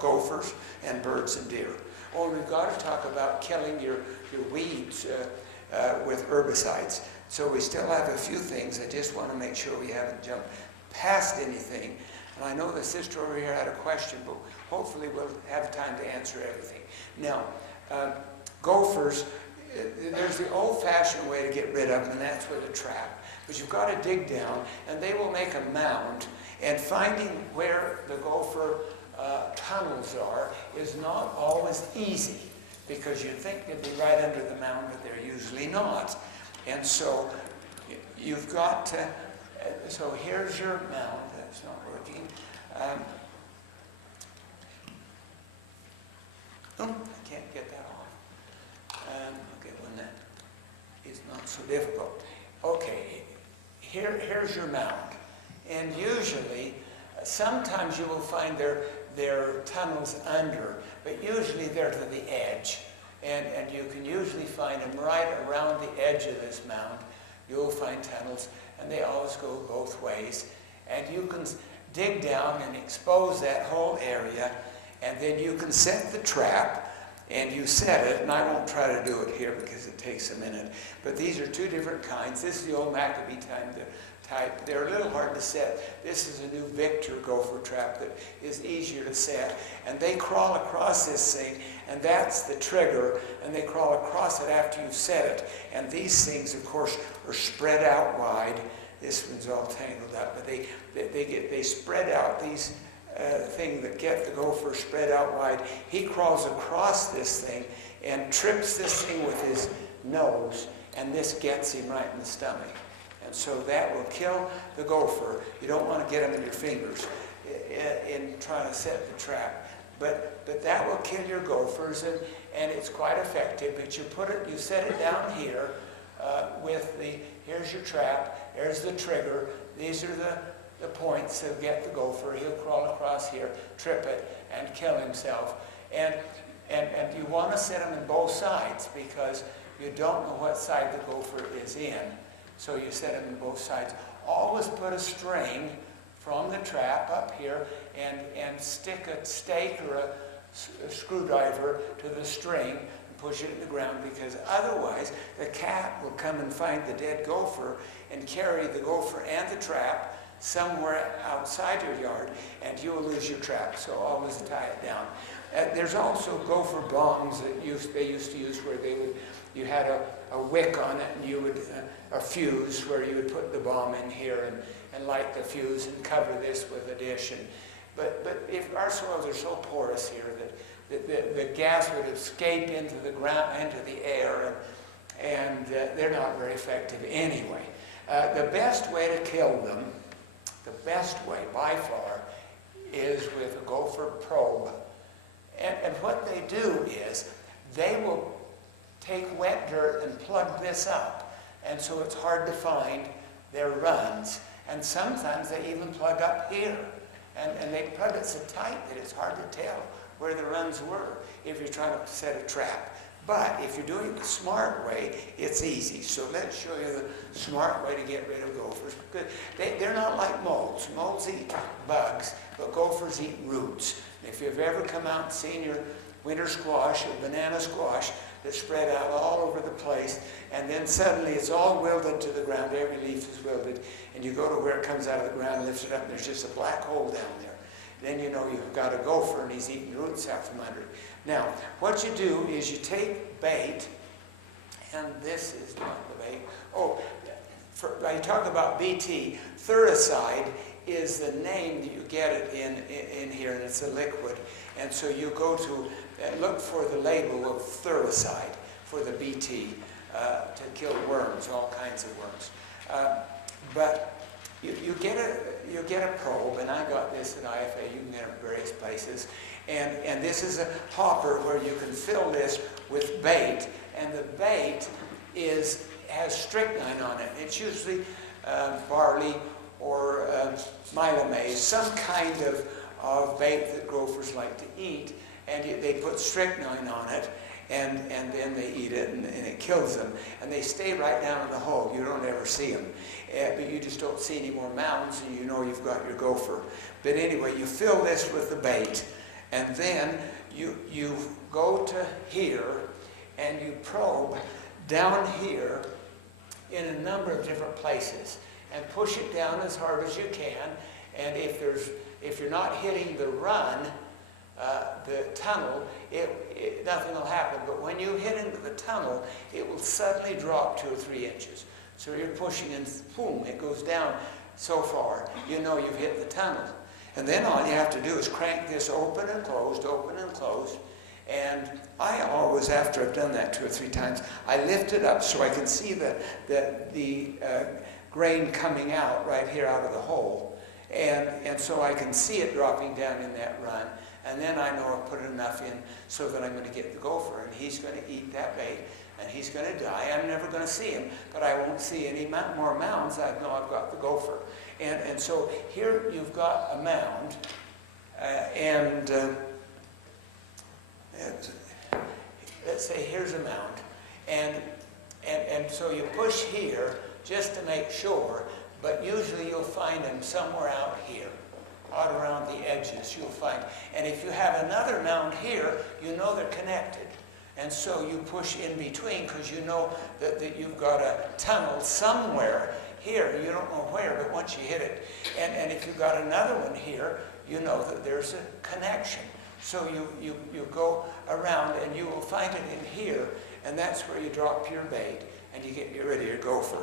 gophers and birds and deer. Oh, and we've got to talk about killing your weeds with herbicides. So we still have a few things. I just want to make sure we haven't jumped past anything. And I know the sister over here had a question, but hopefully we'll have time to answer everything. Now, gophers, there's the old-fashioned way to get rid of them, and that's with a trap. But you've got to dig down, and they will make a mound. And finding where the gopher tunnels are is not always easy, because you'd think they'd be right under the mound, but they're usually not. And so you've got to, so here's your mound. That's not working. Oh, I can't get that off. I'll get one that is not so difficult. Okay, here's your mound. And usually, sometimes you will find their tunnels under, but usually they're to the edge. And you can usually find them right around the edge of this mound. You'll find tunnels, and they always go both ways. And you can dig down and expose that whole area, and then you can set the trap, and you set it, and I won't try to do it here because it takes a minute, but these are two different kinds. This is the old Maccabee type. They're a little hard to set. This is a new Victor gopher trap that is easier to set, and they crawl across this thing, and that's the trigger, and they crawl across it after you've set it. And these things, of course, are spread out wide. This one's all tangled up, but they spread out these thing that get the gopher spread out wide. He crawls across this thing and trips this thing with his nose, and this gets him right in the stomach. And so that will kill the gopher. You don't want to get him in your fingers in trying to set the trap. But that will kill your gophers, and it's quite effective. But you set it down here with here's your trap, there's the trigger, these are the points that get the gopher. He'll crawl across here, trip it, and kill himself. And you want to set them in both sides, because you don't know what side the gopher is in. So you set them in both sides. Always put a string from the trap up here and stick a stake or a screwdriver to the string and push it in the ground, because otherwise the cat will come and find the dead gopher and carry the gopher and the trap somewhere outside your yard, and you will lose your trap. So always tie it down. There's also gopher bombs that they used to use, where you had a wick on it, and you would a fuse where you would put the bomb in here and light the fuse and cover this with a dish. But if our soils are so porous here that the gas would escape into the ground, into the air, and they're not very effective anyway. The best way to kill them, the best way by far, is with a gopher probe. And what they do is they will take wet dirt and plug this up. And so it's hard to find their runs. And sometimes they even plug up here. And they plug it so tight that it's hard to tell where the runs were if you're trying to set a trap. But if you're doing it the smart way, it's easy. So let's show you the smart way to get rid of gophers. They're not like moles. Moles eat bugs, but gophers eat roots. If you've ever come out and seen your winter squash or banana squash that's spread out all over the place, and then suddenly it's all wilted to the ground, every leaf is wilted, and you go to where it comes out of the ground, lift it up, and there's just a black hole down there. Then you know you've got a gopher and he's eating roots out from under it. Now, what you do is you take bait, and this is not the bait. Oh, I talk about BT. Thuricide is the name that you get it in here, and it's a liquid. And so you go to look for the label of Thuricide for the BT to kill worms, all kinds of worms. But you get a probe, and I got this at IFA. You can get it at various places. And this is a hopper where you can fill this with bait, and the bait has strychnine on it. It's usually barley or milo maize, some kind of bait that gophers like to eat, and they put strychnine on it, and then they eat it, and it kills them. And they stay right down in the hole. You don't ever see them. But you just don't see any more mounds, and you know you've got your gopher. But anyway, you fill this with the bait, And then you go to here and you probe down here in a number of different places and push it down as hard as you can. And if you're not hitting the run, the tunnel, nothing will happen. But when you hit into the tunnel, it will suddenly drop 2 or 3 inches. So you're pushing and boom, it goes down so far. You know you've hit the tunnel. And then all you have to do is crank this open and closed, open and closed. And I always, after I've done that 2 or 3 times, I lift it up so I can see the grain coming out right here out of the hole. And so I can see it dropping down in that run. And then I know I've put enough in so that I'm going to get the gopher. And he's going to eat that bait. And he's going to die. I'm never going to see him. But I won't see any more mounds. I know I've got the gopher. And so here you've got a mound. Let's say here's a mound. And so you push here just to make sure. But usually you'll find them somewhere out here. Out around the edges you'll find. And if you have another mound here, you know they're connected. And so you push in between because you know that you've got a tunnel somewhere here. You don't know where, but once you hit it. And if you've got another one here, you know that there's a connection. So you go around and you will find it in here. And that's where you drop your bait and you get rid of your gopher.